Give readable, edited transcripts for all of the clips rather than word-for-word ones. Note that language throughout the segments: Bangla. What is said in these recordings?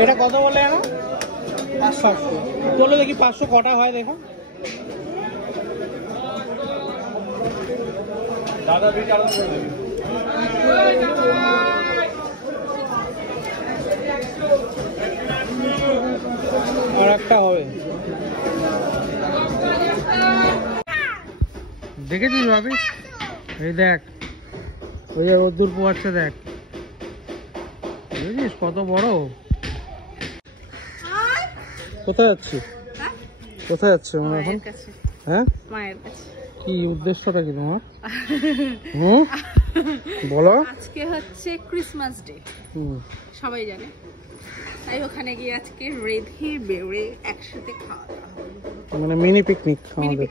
এটা কত বলে না? 500 বলে দেখি 500 কটা হয় দেখো। দাদা বিটা আর একটা হবে। দেখেছিস ভাবি? এই দেখ, ওই যে রোদ্দুর পোয়াচ্ছে দেখ, বুঝেছিস কত বড়। কোথায় যাচ্ছি? কোথায় যাচ্ছে আমরা এখন? হ্যাঁ, মায়ের কাছে। কি উদ্দেশ্যটা কি তোমার? বলো। আজকে হচ্ছে ক্রিসমাস ডে, সবাই জানে, তাই ওখানে গিয়ে আজকে রেধে বেড়ে একসাথে খাওয়া দাওয়া হবে, মানে মিনি পিকনিক আমাদের।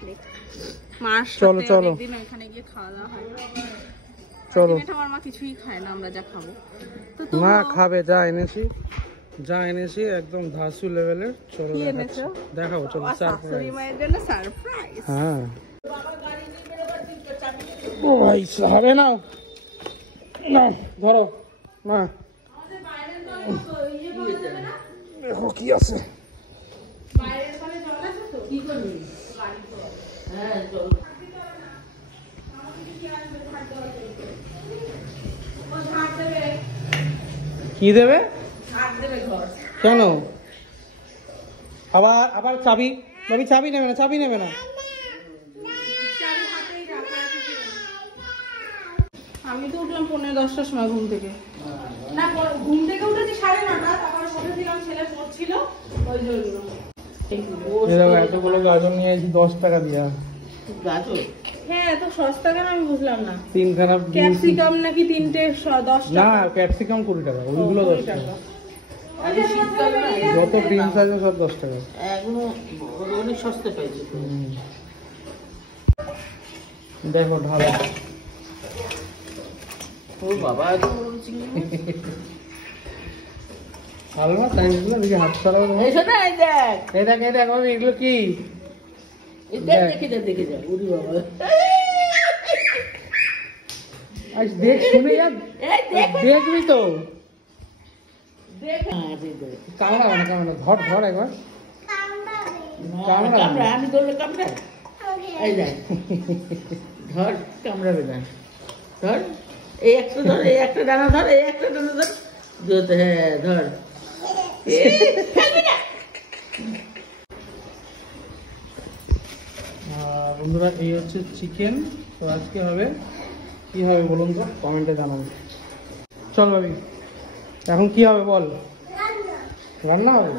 মার চলো চলো, একদিন ওখানে গিয়ে খাওয়া দাওয়া হয়। চলো। আমার মা কিছুই খায় না, আমরা যা খাবো তো মা খাবে। যা এনেছি একদম ধাসু লেভেলের। চলো দেখাবো, চলো। শাশুড়ি মায়ের জন্য সারপ্রাইজ। হ্যাঁ, ও ভাই হবে। নাও নাও, ধরো মা, দেখো কি আছে। কি দেবে? কেন? আবার চাবি? ভাবি চাবি নেবে না, চাবি নেবে না। আমি তো উঠলাম 9:30টার সময় ঘুম থেকে। না, ঘুম থেকে উঠেছি 9:30, তারপরে বসেছিলাম, ছেলে পড়ছিল, ওই জন্য। এতগুলো গাজর নিয়ে এসেছি 10 টাকা দিয়া। গাজর? হ্যাঁ, এত সস্তা কেন আমি বুঝলাম না। 3খানা ক্যাপসিকাম নাকি 3টে 10 টাকা? না, ক্যাপসিকাম 20 টাকা, ওইগুলো 10 টাকা। যত প্রিন্স আছে সব 10 টাকা। এগুলো অনেক সস্তা পাইছে। দেখো ঢালা। ও বাবা, আলমা তাই এগুলো দেখি হাত ছাড়াও। এই শোনা, এই দেখ, এই দেখ, এই দেখ আমি এগুলো কি? এই দেখ, দেখে যা উড়ি বাবা। আজ দেখ, শুনে যা, দেখবি তো। কামড়া মানে কামড়া, ধর একবার কামড়া। আমি ধরলে কামড়া, এই দেখ, ধর কামড়াবে না, ধর। এই একটা ধর, এই একটা ডানা ধর, এই একটা ডানা ধর, হ্যাঁ ধর। বন্ধুরা, এই হচ্ছে চিকেন। তো আজকে হবে কি হবে বলুন তো, কমেন্টে জানাবেন। চল ভাবি, এখন কি হবে বল? রান্না হবে?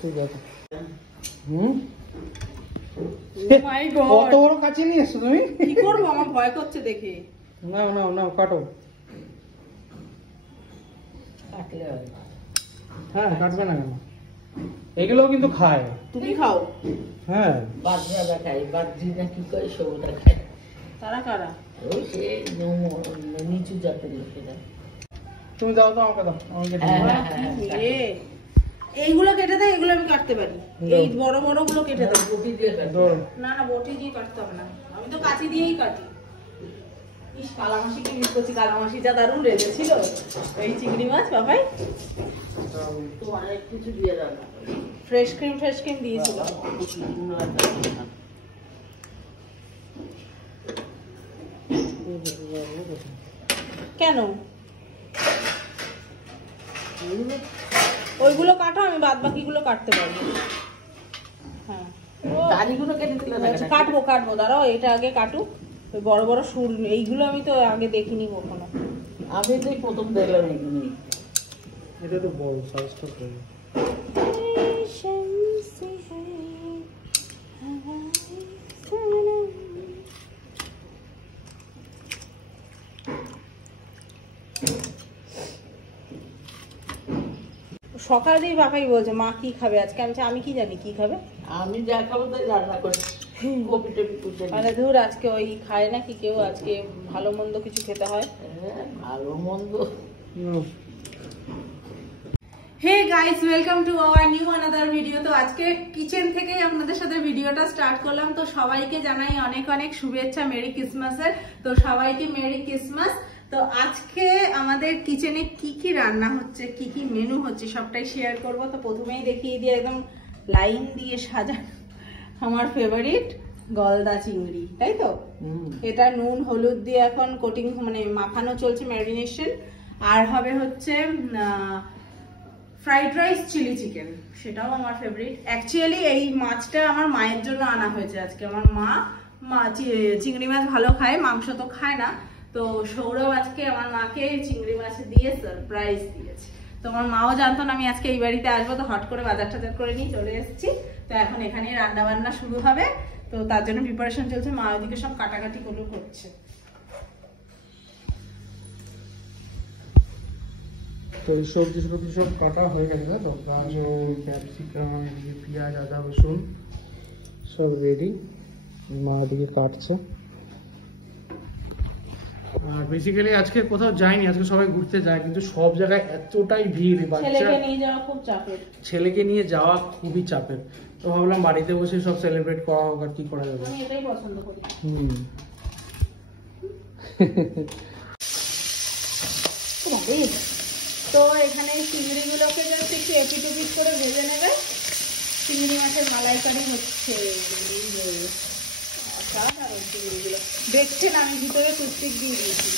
ঠিক আছে। কত বড় কাছে নিয়ে এসছো তুমি? কি করবো, আমার ভয় করছে দেখে। নাও নাও নাও, কাটো। হ্যাঁ, কাটবে না কেন? এগুলোও কিন্তু খায়। তুমি খাও? হ্যাঁ, বাচ্চারা খায়, বাচ্চিরা কি করে সবটা খায়। তারা কারা? ওই সে নিচু জাতের লোকেরা। তুমি দাও তো আমাকে, দাও আমাকে। এইগুলো কেটে দেয়, এগুলো আমি কাটতে পারি। এই বড় বড় গুলো কেটে দাও। বটি দিয়ে কাটো। না না, বটি দিয়ে কাটতে হবে না, আমি তো কাঁচি দিয়েই কাটি। ইস, কালামাসিকে মিস করছি, কালামাসিটা দারুণ রেঁধেছিল এই চিংড়ি মাছ বাবাই। তো অনেক কিছু দিয়ে রান্না করে, ফ্রেশ ক্রিম দিয়েছিল। কেন? ওইগুলো কাটো, আমি বাদ বাকিগুলো কাটতে পারবো। হ্যাঁ, দাড়িগুলো কেটে দিলে কাটবো, দাঁড়াও, এটা আগে কাটু। ওই বড় বড় সুর, এইগুলো আমি তো আগে দেখিনি কখনো। আমি তো প্রথম দেখলাম এগুলো। এটা তো বড় সাইজটা বড়। সকাল দিয়ে বাপাই বলছে মা কি খাবে আজকে। আমি কি জানি কি খাবে। আমি যা খাবো তাই রান্না করি, কপি টপি কুচে। মানে ধুর, আজকে ওই খায় নাকি কেউ, আজকে ভালো মন্দ কিছু খেতে হয়। ভালো মন্দ। Hey guys, welcome to our new another video. তো আজকে কিচেন থেকেই আপনাদের সাথে ভিডিওটা স্টার্ট করলাম। তো সবাইকে জানাই অনেক অনেক শুভেচ্ছা মেরি ক্রিসমাসের। তো সবাইকে মেরি ক্রিসমাস। তো তো আজকে আমাদের কিচেনে কি কি রান্না হচ্ছে, কি কি মেনু হচ্ছে সবটাই শেয়ার করব। তো প্রথমেই দেখিয়ে দিয়ে একদম লাইন দিয়ে সাজানো আমার ফেভারিট গলদা চিংড়ি, তাই তো? এটা নুন হলুদ দিয়ে এখন কোটিং মানে মাখানো চলছে, ম্যারিনেশন। আর হবে হচ্ছে ফ্রাইড রাইস চিলি চিকেন, সেটাও আমার ফেভারিট। অ্যাকচুয়ালি এই মাছটা আমার মায়ের জন্য আনা হয়েছে আজকে। আমার মা চিংড়ি মাছ ভালো খায়, মাংস তো খায় না। তো সৌরভ আজকে আমার মাকে চিংড়ি মাছ দিয়ে সারপ্রাইজ দিয়েছে। তো আমার মাও জানতো না আমি আজকে এই বাড়িতে আসবো, তো হট করে বাজার টাজার করে নিয়ে চলে এসেছি। তো এখন এখানে রান্না বান্না শুরু হবে, তো তার জন্য প্রিপারেশন চলছে। মা ওইদিকে সব কাটাকাটি গুলো করছে। তো এই সবজি সব কাটা হয়ে গেছে, তো গাজর, ক্যাপসিকাম, পেঁয়াজ, আদা রসুন সব রেডি, মা দিকে কাটছে। আর বেসিক্যালি আজকে কোথাও যাইনি, আজকে সবাই ঘুরতে যায়, কিন্তু সব জায়গায় এতটাই ভিড়, ছেলেকে নিয়ে যাওয়া খুব চাপের। ছেলেকে নিয়ে যাওয়া খুবই চাপের। তো ভাবলাম বাড়িতে বসে সব সেলিব্রেট করা হোক, আর কি করা যাবে। আমি এটাই পছন্দ করি। তো এখানে চিংড়িগুলোকে জাস্ট একটু এপিট করে ভেজে নেবে। চিংড়ি মাছের মালাইকারি হচ্ছে। চিংড়িগুলো দেখছে না, আমি ভিতরে টুথপিক দিয়ে দিয়েছি,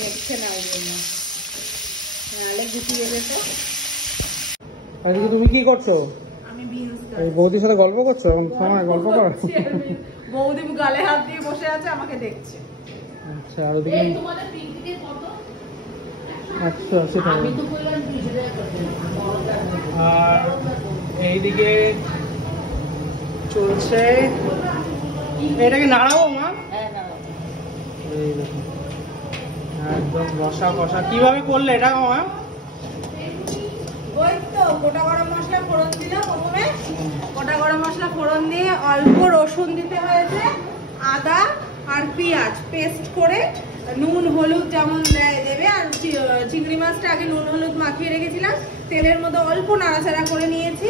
দেখছে না ওই জন্য, নাহলে গুটিয়ে যেত। আজকে তুমি কি করছো? আমি বিনস এই বৌদির সাথে গল্প করছো? এখন সময় গল্প করার? বৌদি গালে হাত দিয়ে বসে আছে, আমাকে দেখছে। আচ্ছা, আর ওদিকে তোমাদের পিকনিকের কত? আচ্ছা, সেটা আমি তো বললাম 20,000 করতে। আর এইদিকে চলছে, এটাকে নাড়াবো মা। হ্যাঁ না, এই দেখুন একদম রসা কষা। কিভাবে করলে এটা মা? ওই তো গোটা গরম মশলা ফোড়ন দিলাম প্রথমে। গোটা গরম মশলা ফোড়ন দিয়ে অল্প রসুন দিতে হয়েছে, আদা আর পেঁয়াজ পেস্ট করে, নুন হলুদ যেমন দেবে। আর চিংড়ি মাছটা আগে নুন হলুদ মাখিয়ে রেখেছিলাম, তেলের মধ্যে অল্প নাড়াচাড়া করে নিয়েছি।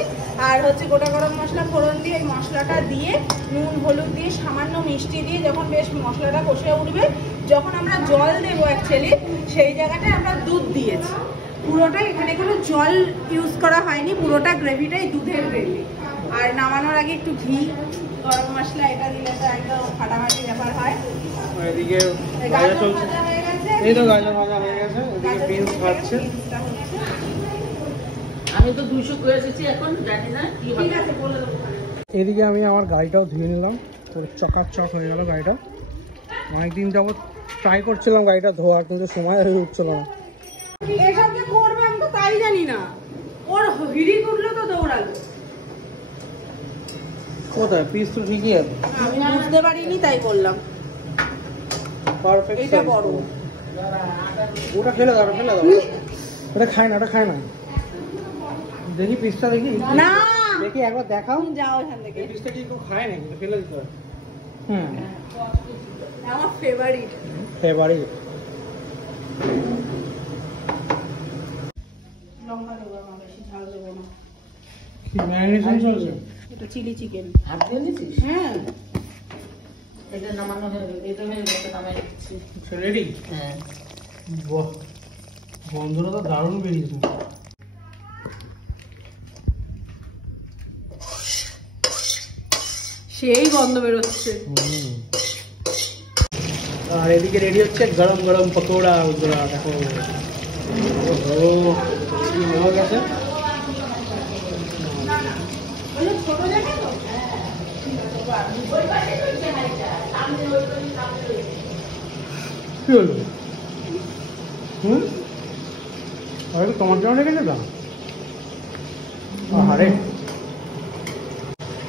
আর হচ্ছে গোটা গরম মশলা ফোড়ন দিয়ে এই মশলাটা দিয়ে নুন হলুদ দিয়ে সামান্য মিষ্টি দিয়ে যখন বেশ মশলাটা কষে উঠবে, যখন আমরা জল দেবো অ্যাকচুয়ালি সেই জায়গাটায় আমরা দুধ দিয়েছি। পুরোটাই এখানে কোনো জল ইউজ করা হয়নি, পুরোটা গ্রেভিটাই দুধের গ্রেভি। আর নামানোর আগে একটু ঘি, গরম মশলা এটা দিলে তো একদম ফাটাফাটি ব্যাপার হয়। এদিকে ভাজা গাজর চলছে, ভাজা হয়ে গেছে। এই তো গাজর ভাজা হয়ে গেছে, এদিকে বিনস ভাজছে। আমি তো 200 করে এসেছি, এখন জানি না কি ঠিক হবে। আছে, বলে দেবো। এদিকে আমি আমার গাড়িটাও ধুয়ে নিলাম, তো চকাচক হয়ে গেল গাড়িটা। অনেকদিন যাবত ট্রাই করছিলাম গাড়িটা ধোয়ার, কিন্তু সময় হয়ে উঠছিল না। এসব যে করবে আমি তো তাই জানি না, ওর হিড়িক উঠলো তো দৌড়ালো। কোথায় পিস তো ঠিকই আছে, আমি বুঝতে পারিনি তাই করলাম। পারফেক্ট। এটা বড়, ওটা ফেলে দাও, ফেলে দাও। ওটা খায় না, ওটা খায় না। দেখি পিসটা, দেখি না দেখি একবার দেখাও। যাও এখান থেকে। পিসটা কি কেউ খায় নাকি? ফেলে দিতে হয়। আমার ফেভারিট। ফেভারিট। লঙ্কা দেবো, আমার বেশি ঝাল দেবো না। কি ম্যারিনেশন চলছে? এটা চিলি চিকেন। হাত দিয়ে নিয়েছিস? হ্যাঁ, এটা নামানো হয়ে গেল, এটা হয়ে গেছে, নামাই দিচ্ছি। রেডি? হ্যাঁ, বাহ, গন্ধটা তো দারুণ বেরিয়েছে। সেই গন্ধ বেরোচ্ছে। আর এদিকে রেডি হচ্ছে গরম গরম পকোড়া। ওগুলা দেখো, ওহো কি হয়ে গেছে। ছোট জায়গা তো। কি হলো? আর একটু টমাটো রেখেছে তো। আরে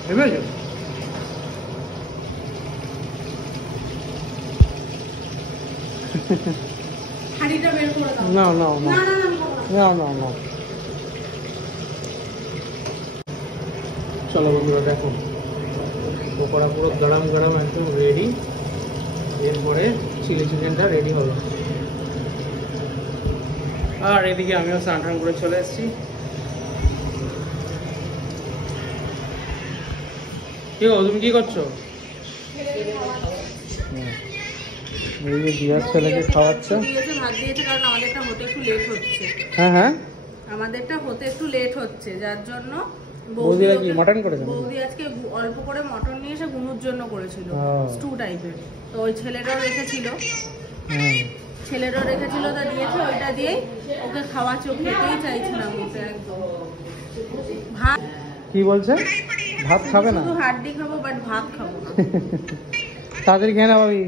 ভেবেছ হাঁড়িটা বের করে দাও। না না না না না না, আমি খাবো না। না না না। চলো বন্ধুরা দেখো, পকোড়া পুরো গরম গরম একদম রেডি। এরপরে চিলি চিকেনটা রেডি হবে। আর এদিকে আমিও স্নান টান করে চলে এসেছি। কি গো, তুমি কি করছো? এই যে দিয়ার ছেলেকে খাওয়াচ্ছে। দিয়েছে, ভাত দিয়েছে, কারণ আমাদেরটা হতে একটু লেট হচ্ছে। হ্যাঁ হ্যাঁ, আমাদেরটা হতে একটু লেট হচ্ছে, যার জন্য বৌদিরা কি মাটন করেছে? বৌদি আজকে অল্প করে মটন নিয়ে এসে গুনুর জন্য করেছিল, স্টু টাইপের। তো ওই ছেলেটাও রেখেছিল, তা দিয়েছে, ওইটা দিয়েই ওকে খাওয়াচ্ছে। ও খেতেই চাইছে না মুখে একদম। ভাত কি বলছে? ভাত খাবে না? শুধু হাড্ডি খাবো, বাট ভাত খাবো না। তাড়াতাড়ি খেয়ে না ভাবি।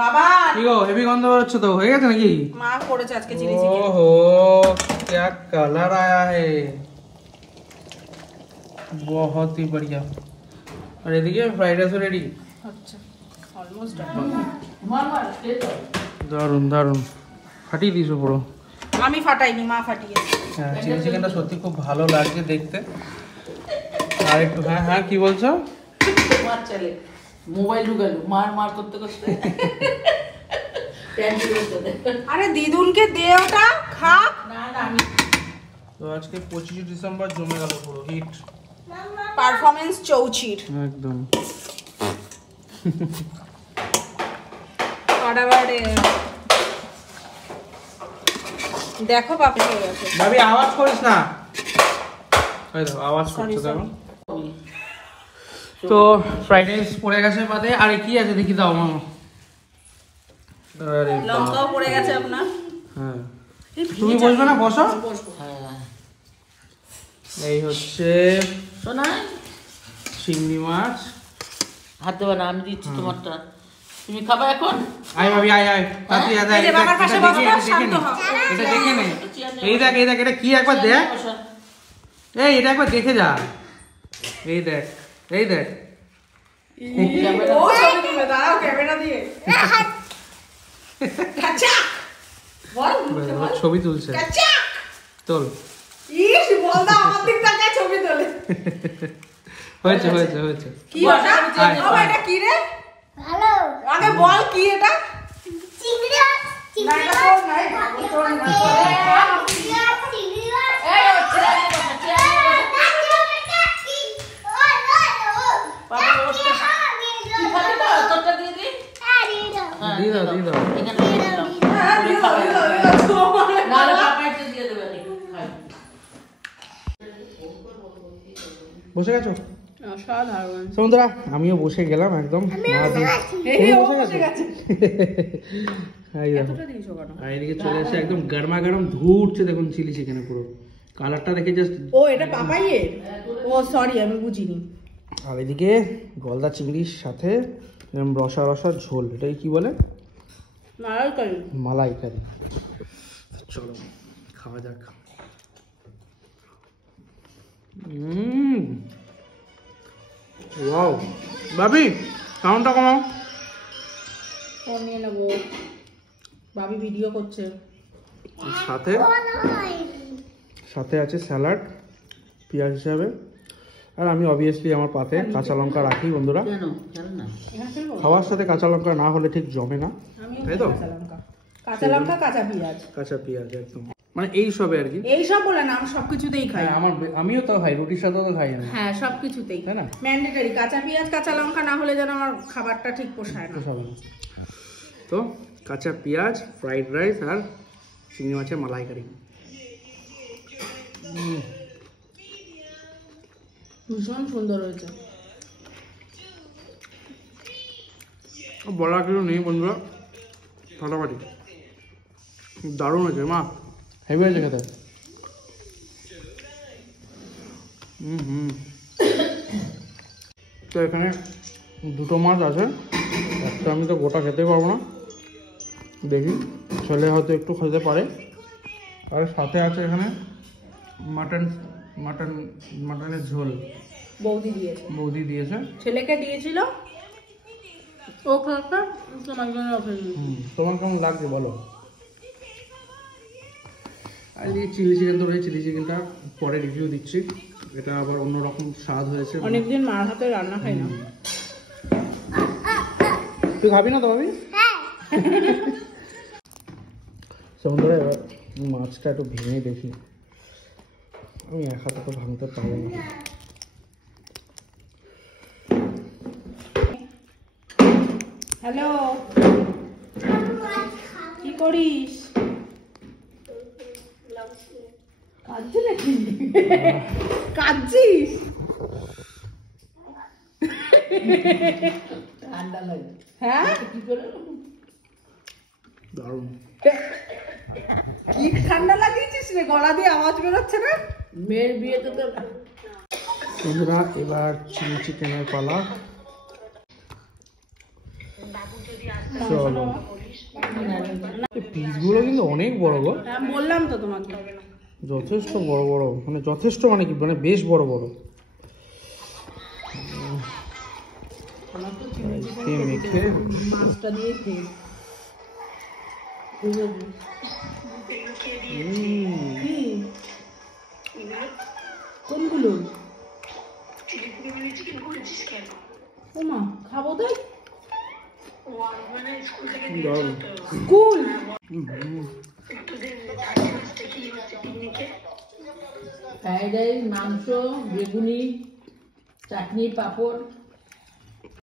বাবা কি গো, হেভি গন্ধ বেরোচ্ছে তো, হয়ে গেছে নাকি? মা করেছে আজকে চিলি চিকেন। ओहो क्या कलर आया है, बहुत ही बढ़िया। और ये देखिए फ्राइड राइस रेडी। আচ্ছা, অলমোস্ট দারুন দারুন, ফাটিয়ে দিয়েছো পুরো। আমি ফাটাইনি, মা ফাটিয়েছে। হ্যাঁ, চিলি চিকেনটা সত্যি খুব ভালো লাগছে দেখতে। আর একটু হ্যাঁ হ্যাঁ, কি বলছো? মার চলে মোবাইল ঢুকালো, মার করতে করতে আরে দিদুনকে দে, ওটা খা। না আমি তো আজকে 25 ডিসেম্বর জমে গেল পুরো হিট, পারফরম্যান্স চৌচির। একদম। কড়াবাড়ে দেখো বাপি হয়ে গেছে। ভাবি আওয়াজ করিস না, এই দেখো আওয়াজ করছে দেখো। তো ফ্রাইড রাইস পড়ে গেছে বাদে, আর কি আছে দেখি দাও মামা। আরে লঙ্কাও পড়ে গেছে আপনার। হ্যাঁ, তুমি বসবে না? বসো। হ্যাঁ এই হচ্ছে শোনা চিংড়ি মাছ। হাত দেবে না, আমি দিচ্ছি তোমারটা, তুমি খাবা এখন। আয় ভাবি আয় আয়, তাড়াতাড়ি আয়, এই যে বাবার পাশে বসো, শান্ত হও। এটা দেখে নে, এই দেখ এটা কি একবার দেখ, এই এটা একবার দেখে যা, এই দেখ এই দেখ। ও ছবি তুলে দাও ক্যামেরা দিয়ে। কাঁচা বল, মুখে বল। ছবি তুলছে, কাঁচা তোল। ইস বল দাও, আমার দিক তাকায় ছবি তোলে। হয়েছে হয়েছে হয়েছে। কি ওটা? ও এটা কি রে? ভালো আগে বল কি এটা? চিংড়ি মাছ না এটা তোর নাই, তোর নাই। চিংড়ি মাছ এই হচ্ছে বাবা বসতে কি খাবে না, তোরটা দিয়ে দি। হ্যাঁ, দিয়ে দাও, দিয়ে দাও। এখানে দিয়ে দিলাম। হ্যাঁ, দিয়ে দাও, দিয়ে দাও, দিয়ে দাও। নাহলে পাপাইতে দিয়ে দেবে নি। খাই। বসে গেছো অসাধারণ। সমুদ্রা? আমিও বসে গেলাম একদম। মা দিয়ে- এই তুমি ও বসে বসে গেছো? গেছে। এই দেখো, এতটা দিয়েছো কেন? আর এদিকে চলে এসে একদম গরমা গরম ধুচ্ছে দেখুন চিলি চিকেনে, পুরো কালারটা দেখে জাস্ট। ও এটা পাপাইয়ের? ও সরি, আমি বুঝিনি। আর এদিকে গলদা চিংড়ির সাথে এরকম রসা রসা ঝোল, এটাকে কি বলে? মালাইকারি। মালাইকারি। চলো খাওয়া যাক। ওয়াও, ভাবি সাউন্ডটা কমাও। ফোন নিয়ে নেবো, ভাবি ভিডিও করছে। সাথে সাথে আছে স্যালাড পেঁয়াজ হিসাবে, আর আমি অবভিয়াসলি আমার পাতে কাঁচা লঙ্কা রাখি বন্ধুরা। কেন কেন না এখানে ফেলবো? খাওয়ার সাথে কাঁচা লঙ্কা না হলে ঠিক জমে না। আমিও তাই তো? কাঁচা লঙ্কা, কাঁচা লঙ্কা, কাঁচা পেঁয়াজ। কাঁচা পেঁয়াজ একদম, মানে এই সবে আর কি। এইসব বলে না, আমি সবকিছুতেই খাই। হ্যাঁ, আমিও তো খাই, রুটির সাথেও তো খাই আমি। হ্যাঁ, সবকিছুতেই তাই না? ম্যান্ডেটরি। কাঁচা পেঁয়াজ কাঁচা লঙ্কা না হলে যেন আমার খাবারটা ঠিক পোষায় না। পোষাবে না। তো কাঁচা পেঁয়াজ, ফ্রাইড রাইস আর চিংড়ি মাছের মালাইকারি। ভীষণ সুন্দর হয়েছে। বলার কিছু নেই বন্ধুরা, ফাটাফাটি, দারুণ হয়েছে মা, হেভি হয়েছে খেতে। তো এখানে দুটো মাছ আছে, একটা আমি তো গোটা খেতে পারবো না, দেখি ছেলে হয়তো একটু খেতে পারে। আর সাথে আছে এখানে মাটনের ঝোল, বৌদি দিয়েছে, বৌদি দিয়েছে। ছেলেকে দিয়েছিল, ও খাওয়া তোমার জন্য অফেল। তোমার কেমন লাগছে বলো? আর এই চিলি চিকেন তো রয়েছে, চিলি চিকেনটা পরে রিভিউ দিচ্ছি, এটা আবার অন্যরকম স্বাদ হয়েছে। অনেকদিন মার হাতে রান্না খাই না। তুই খাবি না তো ভাবি? বন্ধুরা এবার মাছটা একটু ভেঙে দেখি, আমি এক হাতে তো ভাঙতে পারবো না। হ্যালো করিস? কাঁদছি নাকি? কাঁদছিস? ঠান্ডা লাগে হ্যাঁ, কি করে দারুণ। কি ঠান্ডা লাগিয়েছিস রে? গলা দিয়ে আওয়াজ বেরোচ্ছে না? মেয়ের বিয়েতে তো বন্ধুরা এবার চিলি চিকেনের পালা। চলো, পিসগুলো কিন্তু অনেক বড় গো, আমি বললাম তো তোমাকে। যথেষ্ট বড় বড়, মানে যথেষ্ট মানে কি, মানে বেশ বড় বড়। আমার তো চিলি চিকেন এই মেখে মাছটা দিয়ে খেয়ে কোনগুলো? ওমা, খাবো তাই? দারুণ। স্কুল ফ্রাইড রাইস, মাংস, বেগুনি, চাটনি, পাঁপড়।